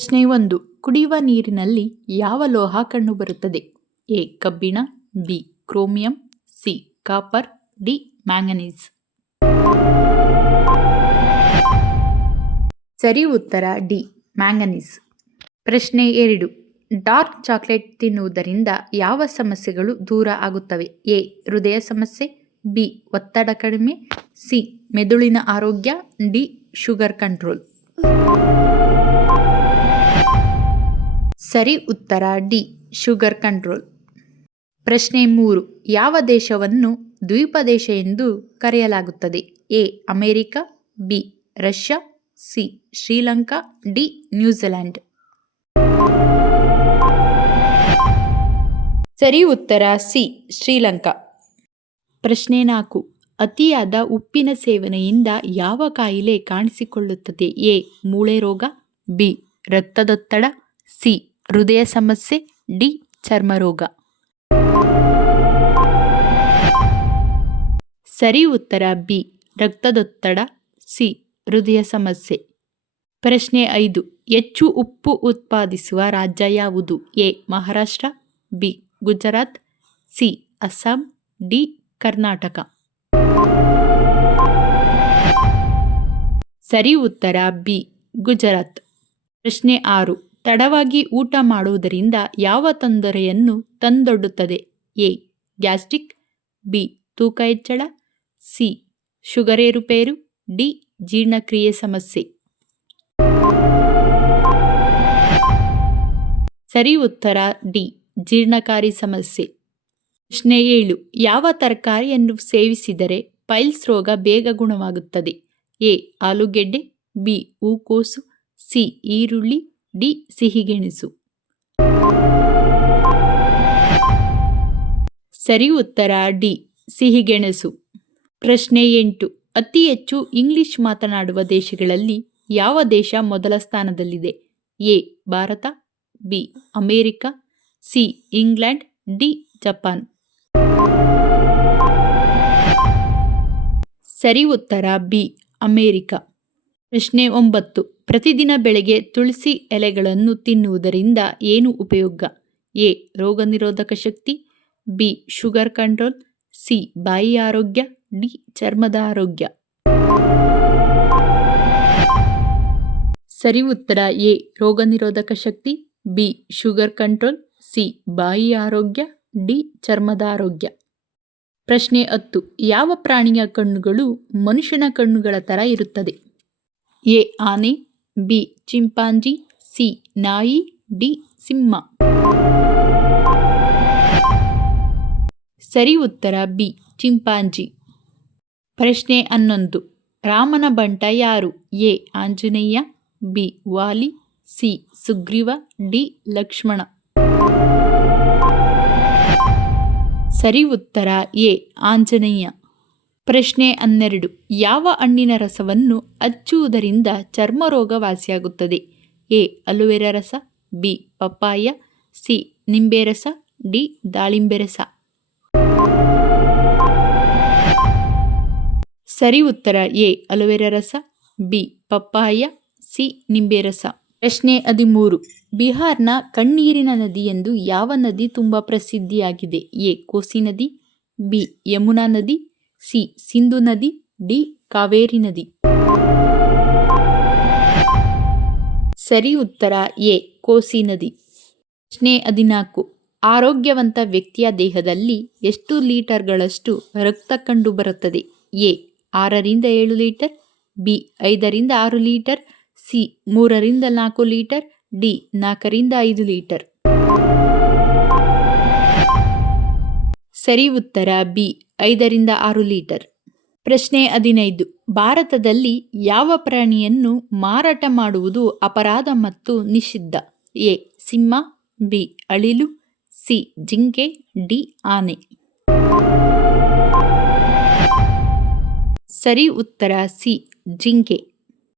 ಪ್ರಶ್ನೆ 1. ಕುಡಿಯುವ ನೀರಿನಲ್ಲಿ ಯಾವ ಲೋಹ ಕಂಡುಬರುತ್ತದೆ? ಎ. ಕಬ್ಬಿಣ, B. Chromium, C. Copper, D. Manganese. ಸರಿ ಉತ್ತರ ಡಿ. ಮ್ಯಾಂಗನೀಸ್. ಪ್ರಶ್ನೆ 2. ಡಾರ್ಕ್ ಚಾಕ್ಲೇಟ್ ತಿನ್ನುವುದರಿಂದ ಯಾವ ಸಮಸ್ಯೆಗಳು ದೂರ ಆಗುತ್ತವೆ? ಎ. ಹೃದಯ ಸಮಸ್ಯೆ, ಬಿ. ಒತ್ತಡ ಕಡಿಮೆ, ಸಿ. ಮೆದುಳಿನ ಆರೋಗ್ಯ, ಡಿ. Sugar control. ಸರಿ ಉತ್ತರ ಡಿ. Sugar control. ಪ್ರಶ್ನೆ 3. ಯಾವ ದೇಶವನ್ನು ದ್ವೀಪ ದೇಶ ಎಂದು ಕರೆಯಲಾಗುತ್ತದೆ? A. America, B. Russia, C. Sri Lanka, D. New Zealand. ಸರಿ ಉತ್ತರ ಸಿ. ಶ್ರೀಲಂಕಾ. ಪ್ರಶ್ನೆ 4. ಅತಿಯಾದ ಉಪ್ಪಿನ ಸೇವನೆಯಿಂದ ಯಾವ ಕಾಯಿಲೆ ಕಾಣಿಸಿಕೊಳ್ಳುತ್ತದೆ? ಎ. ಮೂಳೆ ರೋಗ, ಬಿ. ರಕ್ತದೊತ್ತಡ, ಸಿ. ಹೃದಯ ಸಮಸ್ಯೆ, ಡಿ. ಚರ್ಮ ರೋಗ. ಸರಿ ಉತ್ತರ ಬಿ. ರಕ್ತದೊತ್ತಡ, ಸಿ. ಹೃದಯ ಸಮಸ್ಯೆ. ಪ್ರಶ್ನೆ 5. ಹೆಚ್ಚು ಉಪ್ಪು ಉತ್ಪಾದಿಸುವ ರಾಜ್ಯ ಯಾವುದು? A. Maharashtra, B. Gujarat, C. Assam, D. Karnataka. ಸರಿ ಉತ್ತರ ಬಿ. ಗುಜರಾತ್. ಪ್ರಶ್ನೆ 6. ತಡವಾಗಿ ಊಟ ಮಾಡುವುದರಿಂದ ಯಾವ ತೊಂದರೆಯನ್ನು ತಂದೊಡ್ಡುತ್ತದೆ? ಎ. Gastric, B. ತೂಕ ಹೆಚ್ಚಳ, ಸಿ. ಶುಗರ್ ಏರುಪೇರು, ಡಿ. ಜೀರ್ಣಕ್ರಿಯೆ ಸಮಸ್ಯೆ. ಸರಿ ಉತ್ತರ ಡಿ. ಜೀರ್ಣಕಾರಿ ಸಮಸ್ಯೆ. ಪ್ರಶ್ನೆ 7. ಯಾವ ತರಕಾರಿಯನ್ನು ಸೇವಿಸಿದರೆ ಪೈಲ್ಸ್ ರೋಗ ಬೇಗ ಗುಣವಾಗುತ್ತದೆ? ಎ. ಆಲೂಗೆಡ್ಡೆ, ಬಿ. ಹೂಕೋಸು, ಸಿ. ಈರುಳ್ಳಿ, ಡಿ. ಸಿಹಿಗೆಣಸು. ಸರಿ ಉತ್ತರ ಡಿ. ಸಿಹಿಗೆಣಸು. ಪ್ರಶ್ನೆ 8. ಅತಿ ಹೆಚ್ಚು ಇಂಗ್ಲಿಷ್ ಮಾತನಾಡುವ ದೇಶಗಳಲ್ಲಿ ಯಾವ ದೇಶ ಮೊದಲ ಸ್ಥಾನದಲ್ಲಿದೆ? A. Bharat, B. America, C. England, D. Japan. ಸರಿ ಉತ್ತರ ಬಿ. ಅಮೆರಿಕ. ಪ್ರಶ್ನೆ 9. ಪ್ರತಿದಿನ ಬೆಳಗ್ಗೆ ತುಳಸಿ ಎಲೆಗಳನ್ನು ತಿನ್ನುವುದರಿಂದ ಏನು ಉಪಯೋಗ? ಎ. ರೋಗ ನಿರೋಧಕ ಶಕ್ತಿ, ಬಿ. Sugar control, C. ಬಾಯಿ ಆರೋಗ್ಯ, ಡಿ. ಚರ್ಮದ ಆರೋಗ್ಯ. ಸರಿ ಉತ್ತರ ಎ. ರೋಗ ನಿರೋಧಕ ಶಕ್ತಿ, ಬಿ. Sugar control, C. ಬಾಯಿ ಆರೋಗ್ಯ, ಡಿ. ಚರ್ಮದ ಆರೋಗ್ಯ. ಪ್ರಶ್ನೆ 10. ಯಾವ ಪ್ರಾಣಿಯ ಕಣ್ಣುಗಳು ಮನುಷ್ಯನ ಕಣ್ಣುಗಳ ತರ ಇರುತ್ತದೆ? ಎ. ಆನೆ, ಬಿ. Chimpanzee, C. ನಾಯಿ, ಡಿ. ಸಿಂಹ. ಸರಿ ಉತ್ತರ ಬಿ. ಚಿಂಪಾಂಜಿ. ಪ್ರಶ್ನೆ 11. ರಾಮನ ಬಂಟ ಯಾರು? A. Anjaneya, B. Vali, C. Sugriva, D. Lakshmana. ಸರಿ ಉತ್ತರ ಎ. ಆಂಜನೇಯ. ಪ್ರಶ್ನೆ 12. ಯಾವ ಹಣ್ಣಿನ ರಸವನ್ನು ಹಚ್ಚುವುದರಿಂದ ಚರ್ಮ ರೋಗ ವಾಸಿಯಾಗುತ್ತದೆ? ಎ. ಅಲೋವೆರಾ ರಸ, ಬಿ. Papaya, C. ನಿಂಬೆ ರಸ, ಡಿ. ದಾಳಿಂಬೆ ರಸ. ಸರಿ ಉತ್ತರ ಎ. ಅಲೋವೆರಾ ರಸ, ಬಿ. Papaya, C. ನಿಂಬೆ ರಸ. ಪ್ರಶ್ನೆ 13. ಬಿಹಾರ್ನ ಕಣ್ಣೀರಿನ ನದಿ ಎಂದು ಯಾವ ನದಿ ತುಂಬ ಪ್ರಸಿದ್ಧಿಯಾಗಿದೆ? ಎ. ಕೋಸಿ ನದಿ, ಬಿ. ಯಮುನಾ ನದಿ, ಸಿ. ಸಿಂಧು ನದಿ, ಡಿ. ಕಾವೇರಿ ನದಿ. ಸರಿ ಉತ್ತರ ಎ. ಕೋಸಿ ನದಿ. ಪ್ರಶ್ನೆ 14. ಆರೋಗ್ಯವಂತ ವ್ಯಕ್ತಿಯ ದೇಹದಲ್ಲಿ ಎಷ್ಟು ಲೀಟರ್ಗಳಷ್ಟು ರಕ್ತ ಕಂಡುಬರುತ್ತದೆ? ಎ. 6 ರಿಂದ 7 ಲೀಟರ್, ಬಿ. 5 ರಿಂದ 6 ಲೀಟರ್, ಸಿ. 3 ರಿಂದ 4 ಲೀಟರ್, ಡಿ. 4 ರಿಂದ 5 ಲೀಟರ್. ಸರಿ ಉತ್ತರ ಬಿ. 5 ರಿಂದ 6 ಲೀಟರ್. ಪ್ರಶ್ನೆ 15. ಭಾರತದಲ್ಲಿ ಯಾವ ಪ್ರಾಣಿಯನ್ನು ಮಾರಾಟ ಮಾಡುವುದು ಅಪರಾಧ ಮತ್ತು ನಿಷಿದ್ಧ? ಎ. Simha, B. ಅಳಿಲು, ಸಿ. ಜಿಂಕೆ, ಡಿ. ಆನೆ. ಸರಿ ಉತ್ತರ ಸಿ. ಜಿಂಕೆ.